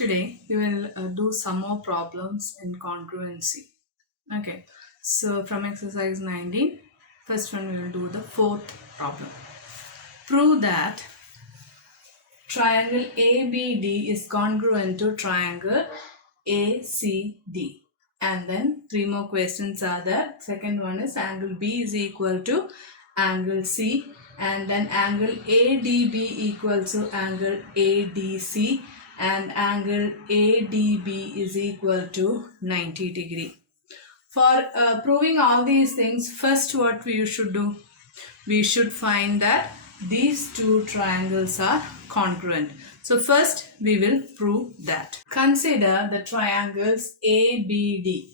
Today we will do some more problems in congruency. Okay, so from exercise 19, first one we will do the fourth problem. Prove that triangle ABD is congruent to triangle ACD. And then three more questions are there. Second one is angle B is equal to angle C, and then angle ADB equals to angle ADC, and angle ADB is equal to 90 degree. For proving all these things, first what we should do? We should find that these two triangles are congruent. So first we will prove that. Consider the triangles ABD,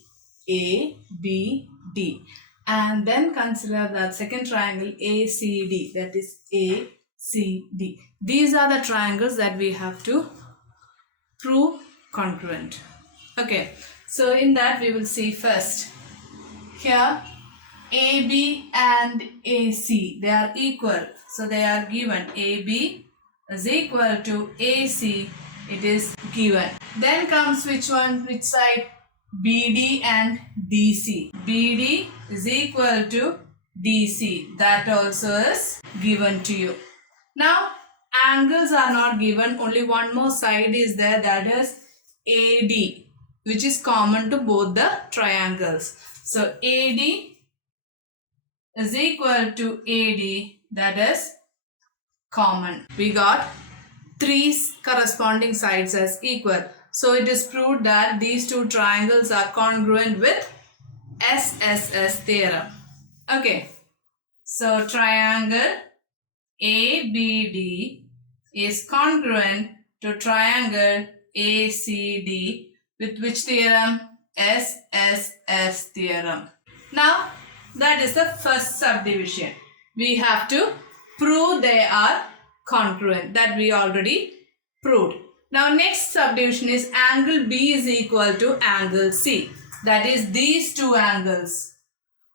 and then consider that second triangle ACD, that is ACD. These are the triangles that we have to prove congruent. Okay, so in that we will see first here AB and AC, they are equal. So they are given. AB is equal to AC, it is given. Then comes which one, which side? BD and DC. BD is equal to DC, that also is given to you. Now angles are not given, only one more side is there, that is AD, which is common to both the triangles. So AD is equal to AD, that is common. We got three corresponding sides as equal. So it is proved that these two triangles are congruent with SSS theorem. Okay. So triangle ABD is congruent to triangle ACD with which theorem? SSS theorem. Now that is the first subdivision. We have to prove they are congruent. That we already proved. Now next subdivision is angle B is equal to angle C. That is these two angles.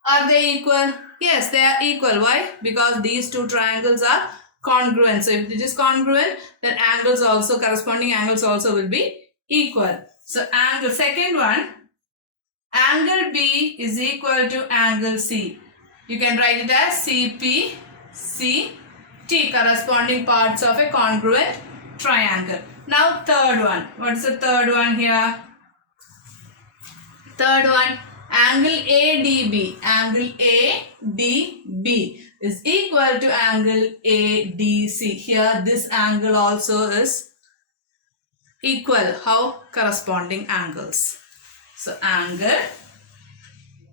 Are they equal? Yes, they are equal. Why? Because these two triangles are congruent. So if it is congruent, then angles also, corresponding angles also will be equal. So angle, second one, angle B is equal to angle C. You can write it as CP, CT, corresponding parts of a congruent triangle. Now third one. What is the third one here? Third one, angle ADB. Angle ADB is equal to angle ADC. Here this angle also is equal. How? Corresponding angles. So angle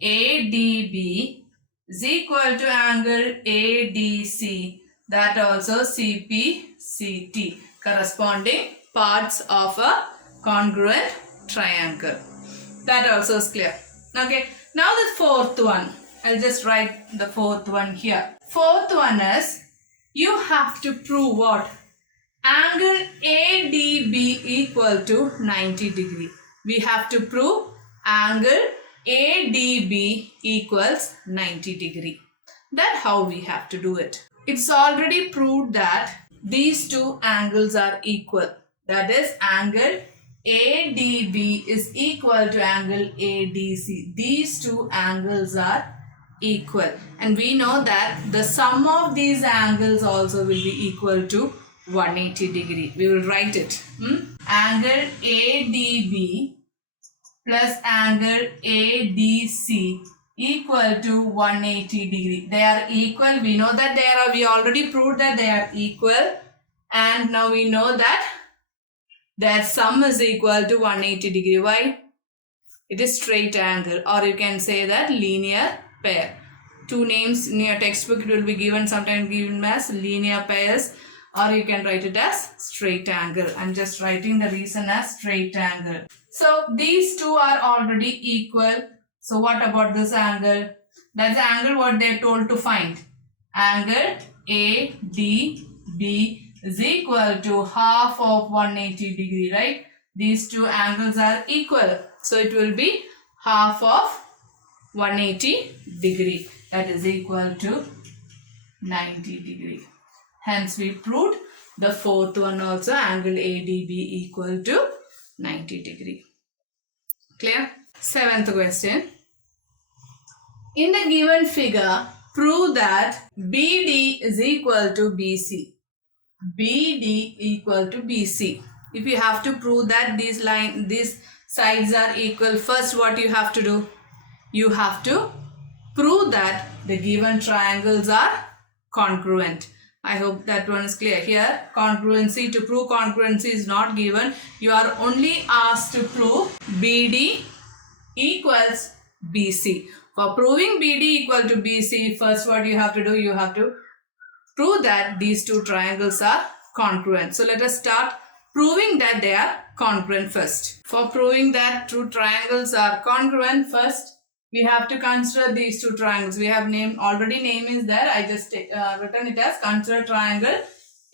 ADB is equal to angle ADC. That also CPCT, corresponding parts of a congruent triangle. That also is clear. Okay. Now the fourth one. I'll just write the fourth one here. Fourth one is you have to prove what? Angle ADB equal to 90 degree. We have to prove angle ADB equals 90 degree. That's how we have to do it. It's already proved that these two angles are equal. That is angle ADB is equal to angle ADC. These two angles are equal. And we know that the sum of these angles also will be equal to 180 degree. We will write it. Angle ADB plus angle ADC equal to 180 degree. They are equal. We know that they are, we already proved that they are equal. And now we know that their sum is equal to 180 degree. Why? It is straight angle, or you can say that linear pair. Two names in your textbook it will be given, sometimes given as linear pairs, or you can write it as straight angle. I'm just writing the reason as straight angle. So these two are already equal. So what about this angle? That's the angle what they are told to find. Angle ADB is equal to half of 180 degree, right? These two angles are equal. So it will be half of 180 degree. That is equal to 90 degree. Hence we proved the fourth one also, angle ADB equal to 90 degree. Clear? Seventh question. In the given figure, prove that BD is equal to BC. BD equal to BC. If you have to prove that these sides are equal, first what you have to do? You have to prove that the given triangles are congruent. I hope that one is clear. Here, congruency, to prove congruency is not given. You are only asked to prove BD equals BC. For proving BD equal to BC, first what you have to do? You have to prove that these two triangles are congruent. So let us start proving that they are congruent first. For proving that two triangles are congruent, first we have to consider these two triangles. We have already name is there. I just written it as consider triangle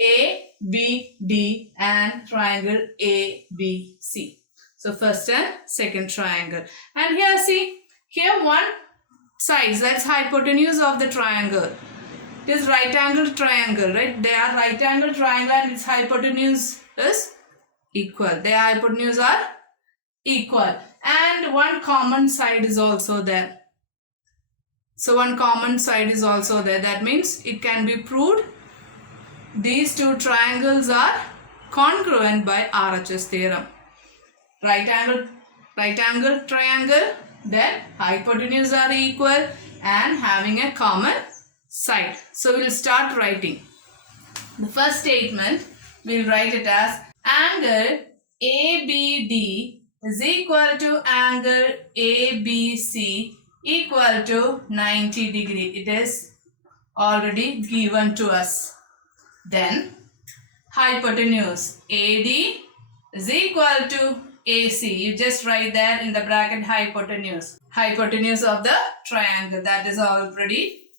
ABD and triangle ABC. So first and second triangle. And here see, here one side, that's hypotenuse of the triangle. It is right angle triangle, right? They are right angle triangle and its hypotenuse is equal. Their hypotenuse are equal. And one common side is also there. So one common side is also there. That means it can be proved these two triangles are congruent by RHS theorem. Right angle triangle, then hypotenuse are equal and having a common side. So we'll start writing. The first statement, we'll write it as angle ABD is equal to angle ABC equal to 90 degree. It is already given to us. Then hypotenuse AD is equal to AC. You just write there in the bracket hypotenuse. Hypotenuse of the triangle, that is already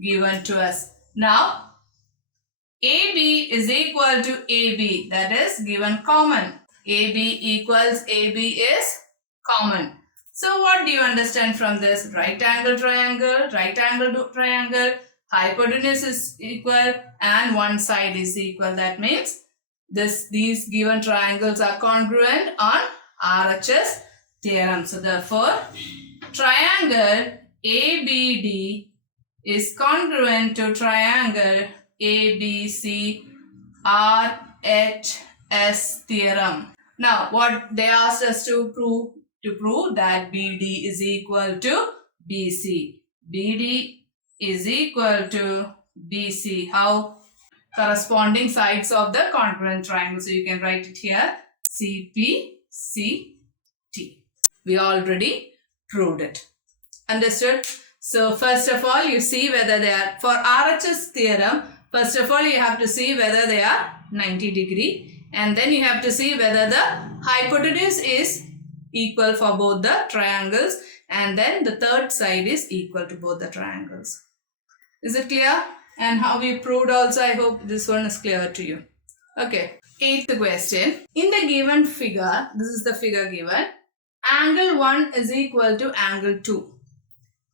given to us. Now AB is equal to AB, that is given common. AB equals AB is common. So what do you understand from this? Right angle triangle, hypotenuse is equal and one side is equal. That means these given triangles are congruent on RHS theorem. So therefore, triangle ABD is congruent to triangle ABC RHS theorem. Now what they asked us to prove? To prove that BD is equal to BC. BD is equal to BC. How? Corresponding sides of the congruent triangle. So you can write it here, CPCT. We already proved it. Understood? So first of all, you see whether they are, for RHS theorem, first of all you have to see whether they are 90 degree, and then you have to see whether the hypotenuse is equal for both the triangles, and then the third side is equal to both the triangles. Is it clear? And how we proved also, I hope this one is clear to you. Okay, 8th question. In the given figure, this is the figure given, angle 1 is equal to angle 2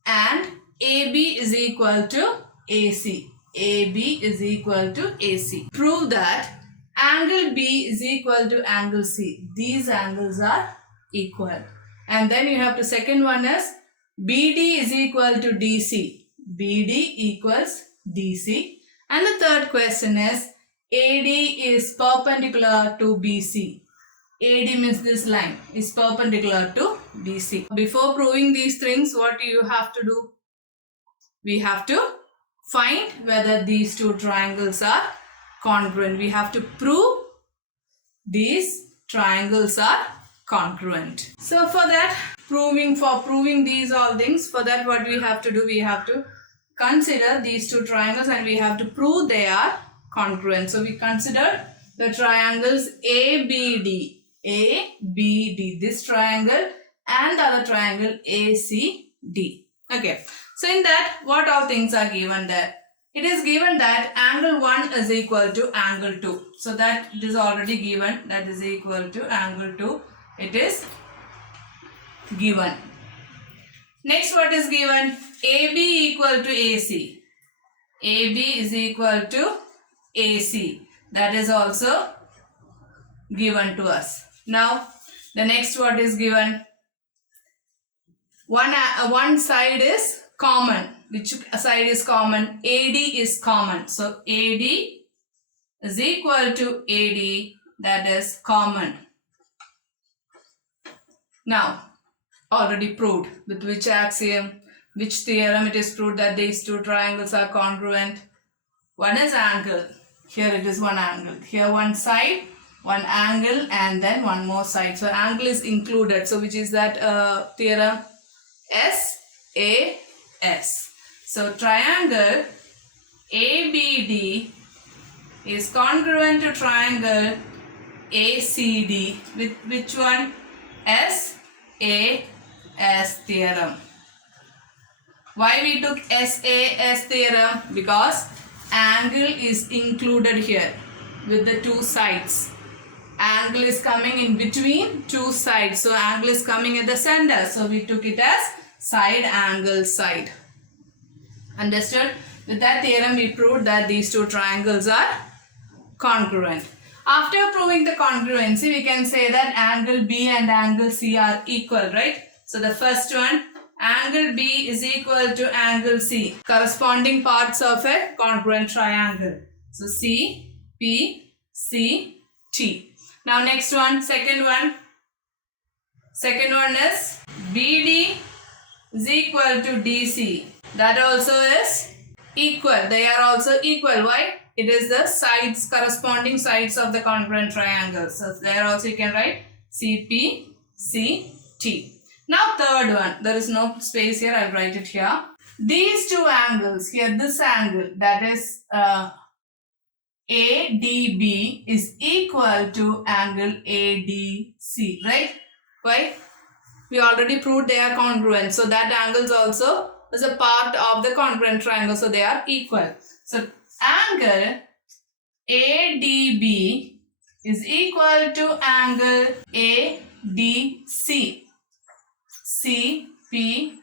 and AB is equal to AC. AB is equal to AC. Prove that angle B is equal to angle C. These angles are equal. And then you have to, second one is BD is equal to DC. BD equals DC. And the third question is AD is perpendicular to BC. AD means this line is perpendicular to BC. Before proving these things, what do you have to do? We have to find whether these two triangles are congruent. We have to prove these triangles are congruent. So for that, proving these all things, for that what we have to do? We have to consider these two triangles and we have to prove they are congruent. So we consider the triangles ABD, this triangle, and the other triangle ACD. Okay. So in that, what all things are given there? It is given that angle 1 is equal to angle 2. So that it is already given, that is equal to angle 2. It is given. Next, what is given? AB equal to AC. AB is equal to AC. That is also given to us. Now, The next what is given? One side is common. Which side is common? AD is common. So AD is equal to AD, that is common. Now, already proved. With which axiom? Which theorem it is proved that these two triangles are congruent? One is angle. Here it is one angle. Here one side, one angle, and then one more side. So angle is included. So which is that theorem? SAS. So triangle ABD is congruent to triangle ACD with which one? SAS theorem. Why we took SAS theorem? Because angle is included here with the two sides. Angle is coming in between two sides. So angle is coming at the center. So we took it as side angle side. Understood? With that theorem we proved that these two triangles are congruent. After proving the congruency, we can say that angle B and angle C are equal, right? So the first one, angle B is equal to angle C, corresponding parts of a congruent triangle. So C, P, C, T. Now next one, second one. Second one is BD is equal to DC. That also is equal. They are also equal. Why? It is the sides, corresponding sides of the congruent triangle. So there also you can write CP, CT. Now third one. There is no space here. I'll write it here. These two angles here, this angle that is ADB is equal to angle ADC, right? Why? We already proved they are congruent. So that angles also is a part of the congruent triangle. So they are equal. So angle ADB is equal to angle ADC. CPCT.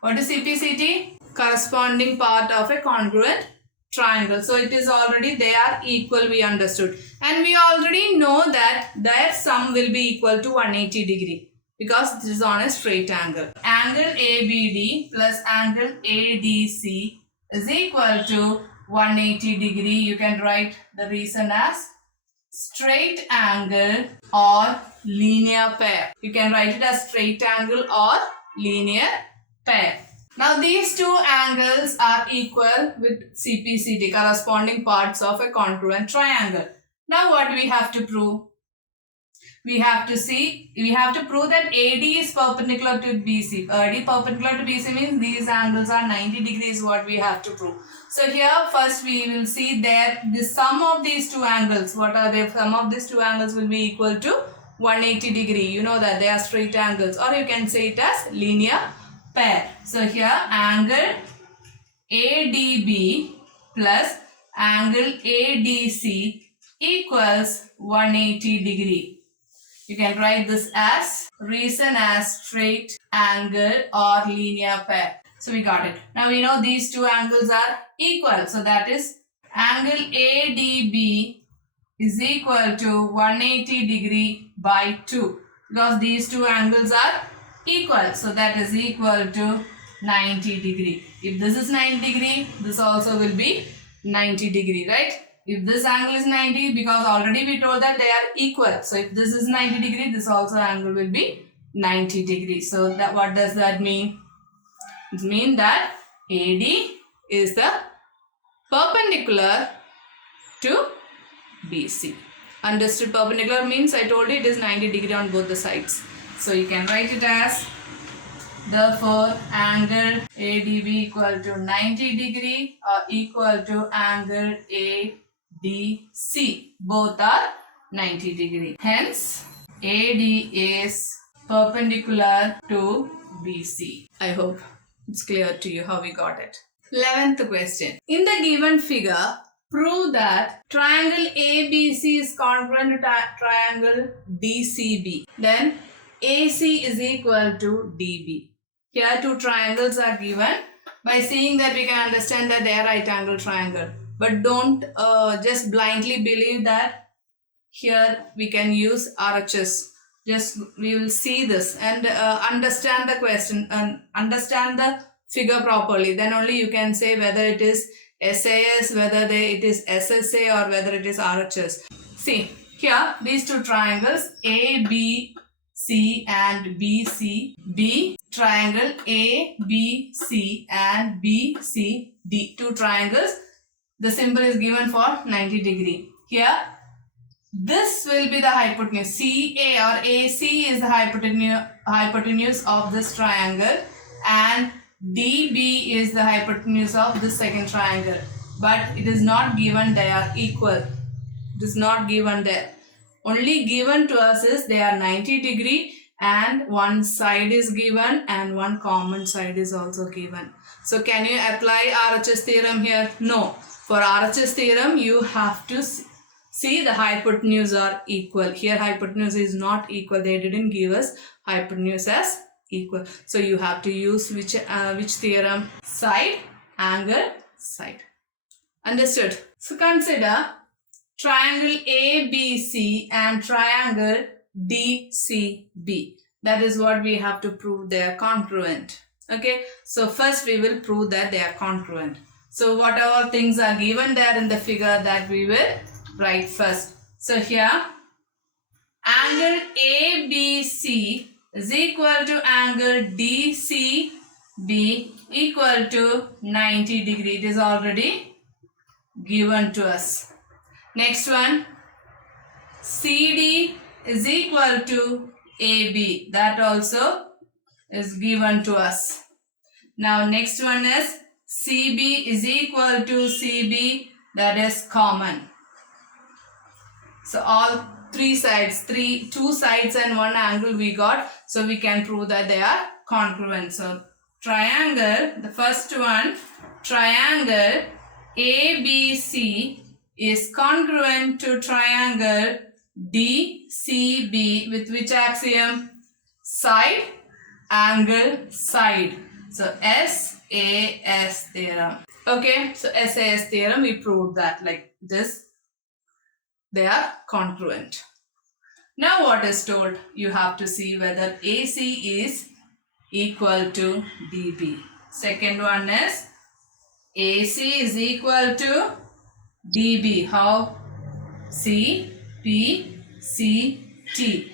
What is CPCT? Corresponding part of a congruent triangle. So it is already, they are equal, we understood. And we already know that their sum will be equal to 180 degree because this is on a straight angle. Angle ABD plus angle ADC is equal to 180 degree. You can write the reason as straight angle or linear pair. You can write it as straight angle or linear pair. Now these two angles are equal with CPCT, corresponding parts of a congruent triangle. Now what do we have to prove? We have to prove that AD is perpendicular to BC. AD perpendicular to BC means these angles are 90 degrees, what we have to prove. So here first we will see that the sum of these two angles, what are the sum of these two angles will be equal to 180 degree. You know that they are straight angles, or you can say it as linear pair. So here angle ADB plus angle ADC equals 180 degree. You can write this as reason as straight angle or linear pair. So we got it. Now we know these two angles are equal. So that is angle ADB is equal to 180 degree by 2. Because these two angles are equal. So that is equal to 90 degree. If this is 90 degree, this also will be 90 degree, right? If this angle is 90, because already we told that they are equal. So if this is 90 degree, this also angle will be 90 degree. So that, what does that mean? It means that AD is the perpendicular to BC. Understood? Perpendicular means I told you it is 90 degree on both the sides. So you can write it as, therefore angle ADB equal to 90 degree or equal to angle ADC. Both are 90 degree. Hence AD is perpendicular to BC. I hope it's clear to you how we got it. 11th question. In the given figure, prove that triangle ABC is congruent to triangle DCB. Then AC is equal to DB. Here two triangles are given. By seeing that we can understand that they are right angle triangle. But don't just blindly believe that here we can use RHS. Just we will see this and understand the question and understand the figure properly. Then only you can say whether it is SAS, whether it is SSA, or whether it is RHS. See, here these two triangles ABC and BCB, triangle ABC and BCD, two triangles. The symbol is given for 90 degree. Here this will be the hypotenuse. CA or AC is the hypotenuse of this triangle, and DB is the hypotenuse of this second triangle. But it is not given they are equal. It is not given there. Only given to us is they are 90 degree and one side is given and one common side is also given. So can you apply RHS theorem here? No. For RHS theorem you have to see the hypotenuse are equal. Here hypotenuse is not equal. They didn't give us hypotenuse as equal. So you have to use which theorem? Side, angle, side. Understood? So consider triangle ABC and triangle DCB. That is what we have to prove they are congruent. Okay. So first we will prove that they are congruent. So whatever things are given there in the figure that we will write first. So here angle ABC is equal to angle DCB equal to 90 degree. It is already given to us. Next one, CD is equal to AB. That also is given to us. Now next one is CB is equal to CB. That is common. So all two sides and one angle we got. So we can prove that they are congruent. So triangle, the first one, triangle ABC is congruent to triangle DCB with which axiom? Side, angle, side. So SAS theorem. Okay, so SAS theorem, we proved that like this. They are congruent. Now what is told? You have to see whether AC is equal to DB. Second one is AC is equal to DB. How? C, P, C, T.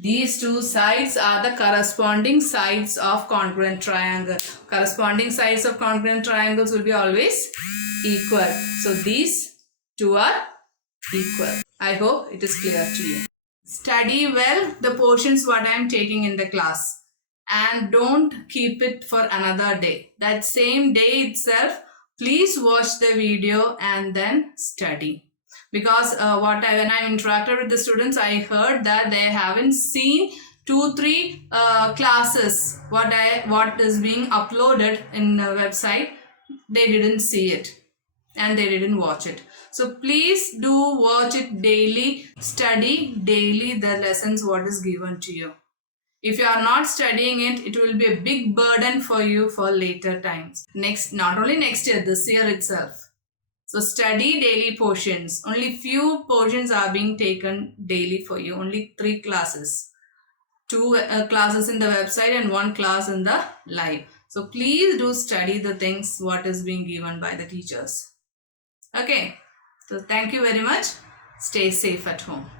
These two sides are the corresponding sides of congruent triangle. Corresponding sides of congruent triangles will be always equal. So these two are equal. I hope it is clear to you. Study well the portions what I am taking in the class and don't keep it for another day. That same day itself, please watch the video and then study. Because when I interacted with the students, I heard that they haven't seen 2-3 classes what is being uploaded in the website. They didn't see it and they didn't watch it. So please do watch it daily, study daily the lessons what is given to you. If you are not studying it, it will be a big burden for you for later times. Not only next year, this year itself. So study daily portions. Only few portions are being taken daily for you. Only 3 classes. 2 classes in the website and 1 class in the live. So please do study the things what is being given by the teachers. Okay. So thank you very much. Stay safe at home.